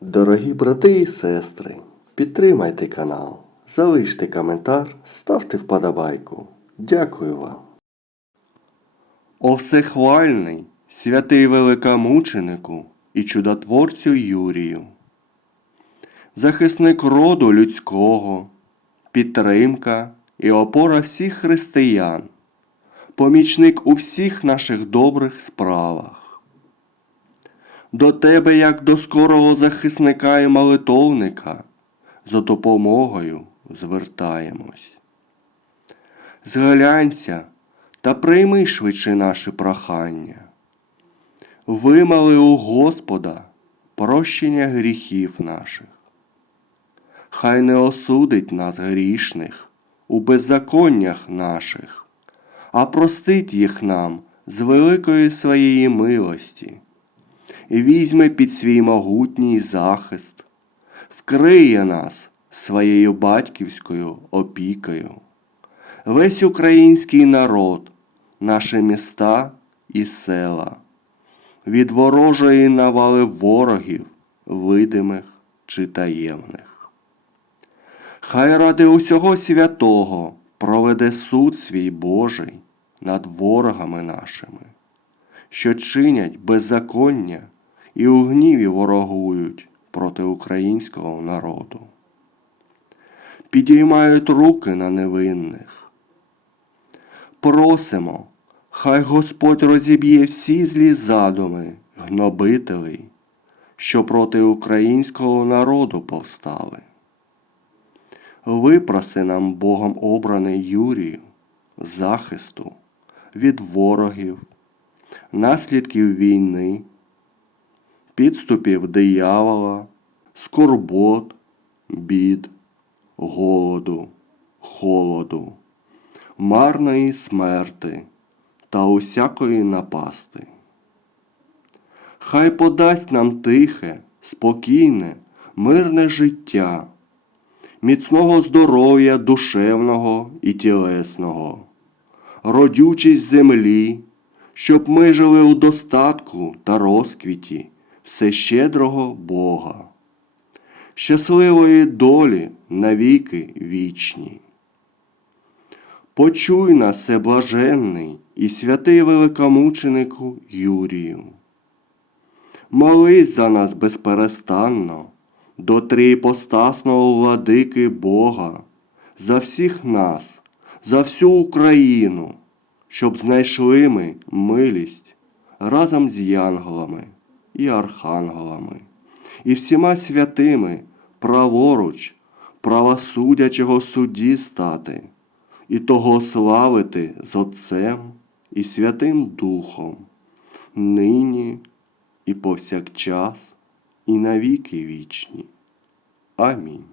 Дорогі брати і сестри, підтримайте канал, залиште коментар, ставте вподобайку. Дякую вам. О всехвальний, святий великомученику і чудотворцю Юрію. Захисник роду людського, підтримка і опора всіх християн, помічник у всіх наших добрих справах. До тебе, як до скорого захисника і молитовника, за допомогою звертаємось. Зглянься та прийми швидше наші прохання. Вимали у Господа прощення гріхів наших. Хай не осудить нас грішних у беззаконнях наших, а простить їх нам з великої своєї милості візьме під свій могутній захист, вкриє нас своєю батьківською опікою. Весь український народ, наші міста і села, від ворожої навали ворогів, видимих чи таємних. Хай ради усього святого проведе суд свій Божий над ворогами нашими, що чинять беззаконня і у гніві ворогують проти українського народу. Підіймають руки на невинних. Просимо, хай Господь розіб'є всі злі задуми гнобителей, що проти українського народу повстали. Випроси нам Богом обраний Юрію захисту від ворогів, наслідків війни, підступів диявола, скорбот, бід, голоду, холоду, марної смерти та усякої напасти. Хай подасть нам тихе, спокійне, мирне життя, міцного здоров'я душевного і тілесного, родючість землі, щоб ми жили у достатку та розквіті всещедрого Бога, щасливої долі навіки вічні. Почуй нас, все блаженний і святий великомученику Юрію. Молись за нас безперестанно, до трипостасного владики Бога, за всіх нас, за всю Україну, щоб знайшли ми милість разом з янголами і архангелами, і всіма святими праворуч правосудячого судді стати, і того славити з Отцем і Святим Духом, нині і повсякчас, і навіки вічні. Амінь.